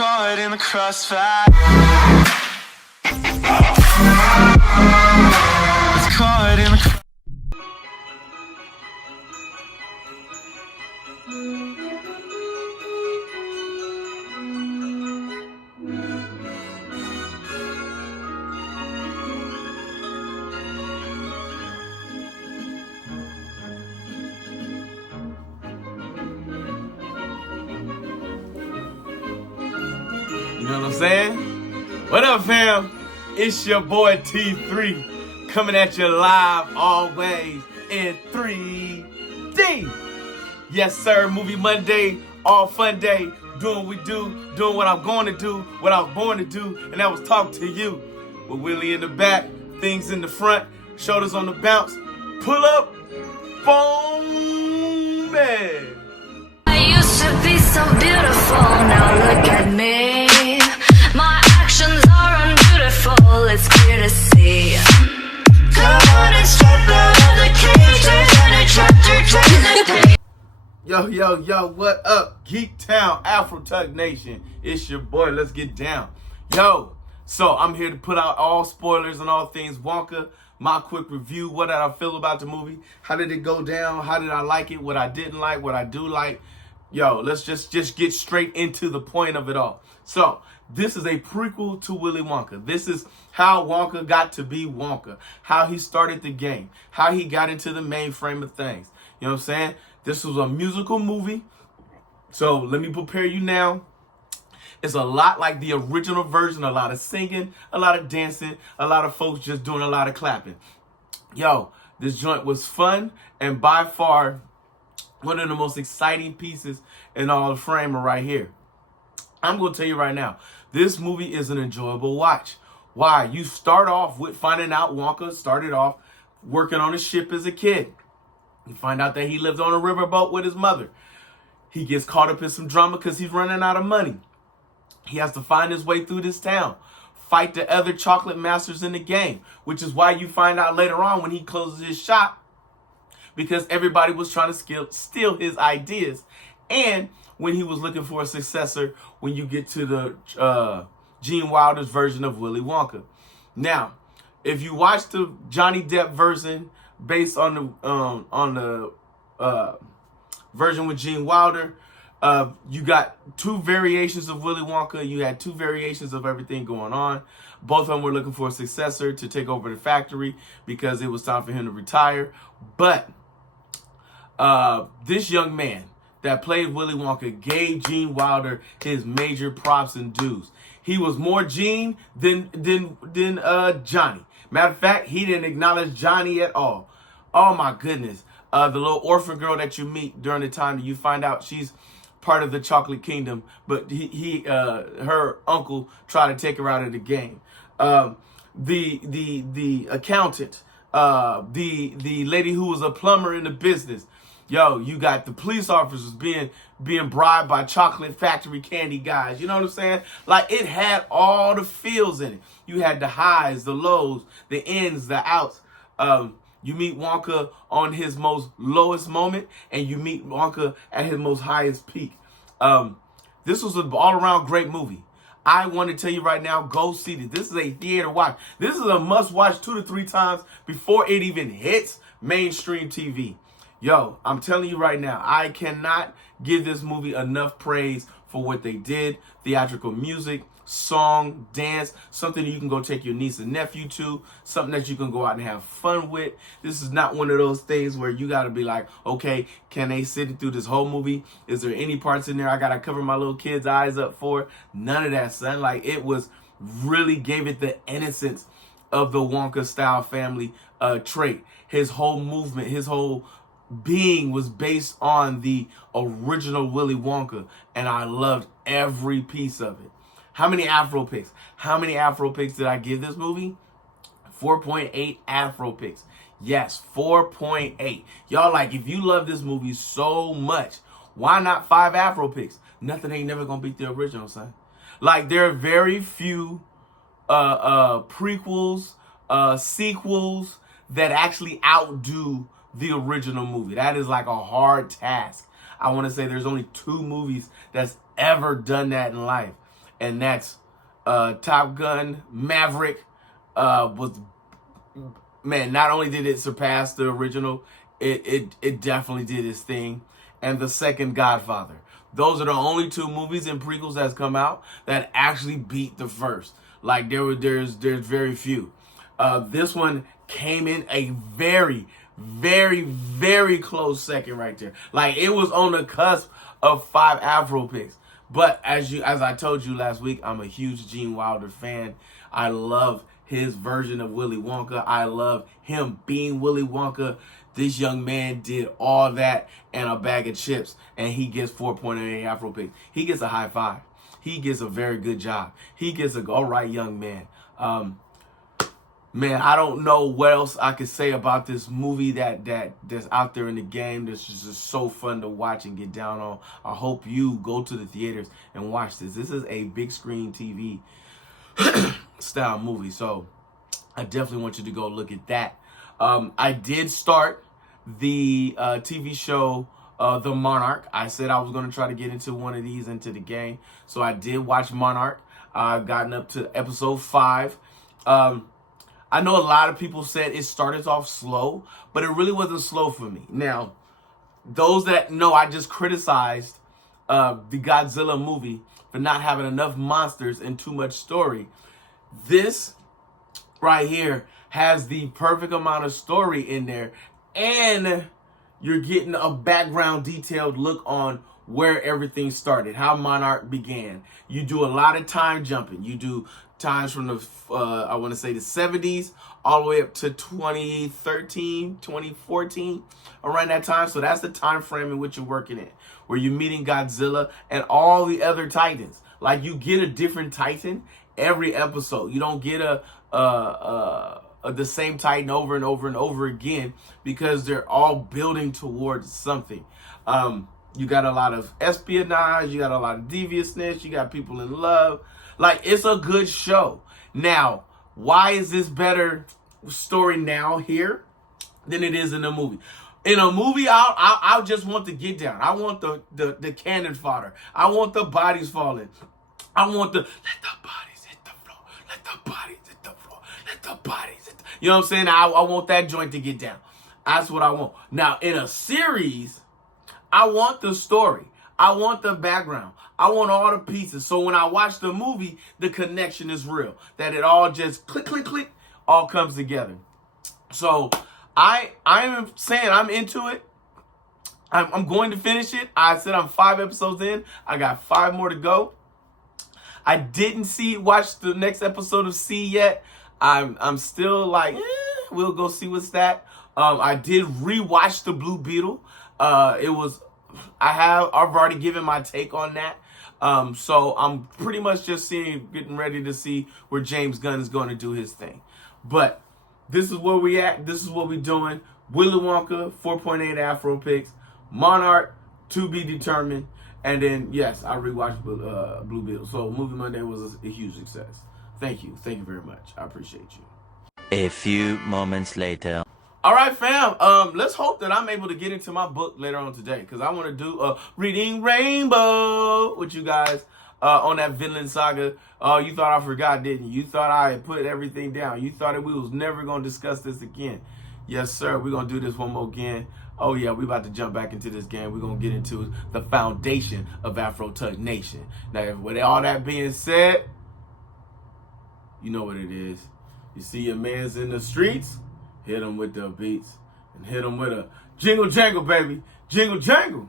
caught in the crossfire. It's caught in the You know what I'm saying? What up, fam? It's your boy T3 coming at you live always in 3D. Yes, sir. Movie Monday, all fun day. Doing what we do, doing what I'm going to do, what I was born to do, and that was talk to you. With Willie in the back, things in the front, shoulders on the bounce. Pull up, boom, man. I used to be so beautiful, now look at me. My actions are unbeautiful, it's clear to see. Come on and step out of the cage, and a chapter, turn the page. Yo, what up? Geek Town, Afro Tug Nation. It's your boy, let's get down. Yo, so I'm here to put out all spoilers and all things Wonka. My quick review, what did I feel about the movie? How did it go down? How did I like it? What I didn't like, what I do like. Yo, let's just get straight into the point of it all. So, this is a prequel to Willy Wonka. This is how Wonka got to be Wonka. How he started the game. How he got into the mainframe of things. You know what I'm saying? This was a musical movie. So, let me prepare you now. It's a lot like the original version. A lot of singing, a lot of dancing, a lot of folks just doing a lot of clapping. Yo, this joint was fun and by far one of the most exciting pieces in all the frame right here. I'm going to tell you right now, this movie is an enjoyable watch. Why? You start off with finding out Wonka started off working on a ship as a kid. You find out that he lived on a riverboat with his mother. He gets caught up in some drama because he's running out of money. He has to find his way through this town, fight the other chocolate masters in the game, which is why you find out later on when he closes his shop, because everybody was trying to steal his ideas. And when he was looking for a successor, when you get to the Gene Wilder's version of Willy Wonka. Now, if you watch the Johnny Depp version based on the version with Gene Wilder, you got two variations of Willy Wonka. You had two variations of everything going on. Both of them were looking for a successor to take over the factory because it was time for him to retire. But this young man that played Willy Wonka gave Gene Wilder his major props and dues. He was more Gene than Johnny. Matter of fact, he didn't acknowledge Johnny at all. Oh my goodness. The little orphan girl that you meet during the time that you find out she's part of the Chocolate Kingdom, but her uncle tried to take her out of the game. The accountant, the lady who was a plumber in the business. Yo, you got the police officers being bribed by chocolate factory candy guys. You know what I'm saying? Like, it had all the feels in it. You had the highs, the lows, the ins, the outs. You meet Wonka on his most lowest moment, and you meet Wonka at his most highest peak. This was an all-around great movie. I want to tell you right now, go see this. This is a theater watch. This is a must-watch 2 to 3 times before it even hits mainstream TV. Yo, I'm telling you right now, I cannot give this movie enough praise for what they did. Theatrical music, song, dance, something that you can go take your niece and nephew to, something that you can go out and have fun with. This is not one of those things where you got to be like, okay, can they sit through this whole movie? Is there any parts in there I got to cover my little kid's eyes up for? None of that, son. Like, it was really gave it the innocence of the Wonka style family trait. His whole movement, his whole being was based on the original Willy Wonka, and I loved every piece of it. How many Afro picks? How many Afro picks did I give this movie? 4.8 Afro picks. Yes, 4.8. Y'all, like, if you love this movie so much, why not 5 Afro picks? Nothing ain't never gonna beat the original, son. Like, there are very few prequels, sequels that actually outdo the original movie. That is like a hard task. I want to say there's only 2 movies that's ever done that in life. and that's Top Gun Maverick. Was, man, not only did it surpass the original, it definitely did its thing. And the second Godfather. Those are the only two movies and prequels that's come out that actually beat the first. Like there's very few. This one came in a very, very, very close second right there. Like it was on the cusp of 5 Afro picks. But as I told you last week, I'm a huge Gene Wilder fan. I love his version of Willy Wonka. I love him being Willy Wonka. This young man did all that and a bag of chips, and he gets 4.8 Afro picks. He gets a high five. He gets a very good job. He gets a all right young man. Man, I don't know what else I could say about this movie that's out there in the game. This is just so fun to watch and get down on. I hope you go to the theaters and watch this. This is a big screen TV style movie, so I definitely want you to go look at that. I did start the TV show The Monarch. I said I was going to try to get into one of these into the game, so I did watch Monarch. I've gotten up to episode 5. I know a lot of people said it started off slow, but it really wasn't slow for me. Now, those that know, I just criticized the Godzilla movie for not having enough monsters and too much story. This right here has the perfect amount of story in there, and you're getting a background detailed look on where everything started, how Monarch began. You do a lot of time jumping. You do times from the, I want to say the 70s all the way up to 2013, 2014, around that time. So that's the time frame in which you're working in, where you're meeting Godzilla and all the other Titans. Like you get a different Titan every episode. You don't get the same Titan over and over and over again, because they're all building towards something. You got a lot of espionage, you got a lot of deviousness, you got people in love. Like, it's a good show. Now, why is this better story now here than it is in the movie? In a movie, I'll just want to get down. I want the cannon fodder. I want the bodies falling. I want let the bodies hit the floor. Let the bodies hit the floor. Let the bodies hit the... You know what I'm saying? I want that joint to get down. That's what I want. Now, in a series, I want the story. I want the background. I want all the pieces. So when I watch the movie, the connection is real. That it all just click, click, click, all comes together. So I'm saying I'm into it. I'm going to finish it. I said I'm 5 episodes in. I got 5 more to go. I didn't watch the next episode of C yet. I'm still like, we'll go see what's that. I did rewatch the Blue Beetle. I've already given my take on that. So I'm pretty much just getting ready to see where James Gunn is going to do his thing. But this is where we at. This is what we're doing. Willy Wonka, 4.8 Afro picks. Monarch, to be determined. And then, yes, I rewatched Blue Beetle. So Movie Monday was a huge success. Thank you. Thank you very much. I appreciate you. A few moments later. All right, fam. Let's hope that I'm able to get into my book later on today, because I want to do Reading Rainbow with you guys on that Vinland Saga. You thought I forgot, didn't you? You thought I had put everything down. You thought that we was never going to discuss this again. Yes, sir. We're going to do this one more again. Oh, yeah, we about to jump back into this game. We're going to get into the foundation of Afro Tug Nation. Now, with all that being said, you know what it is. You see your mans in the streets, hit them with the beats, and hit them with a jingle jangle, baby. Jingle jangle.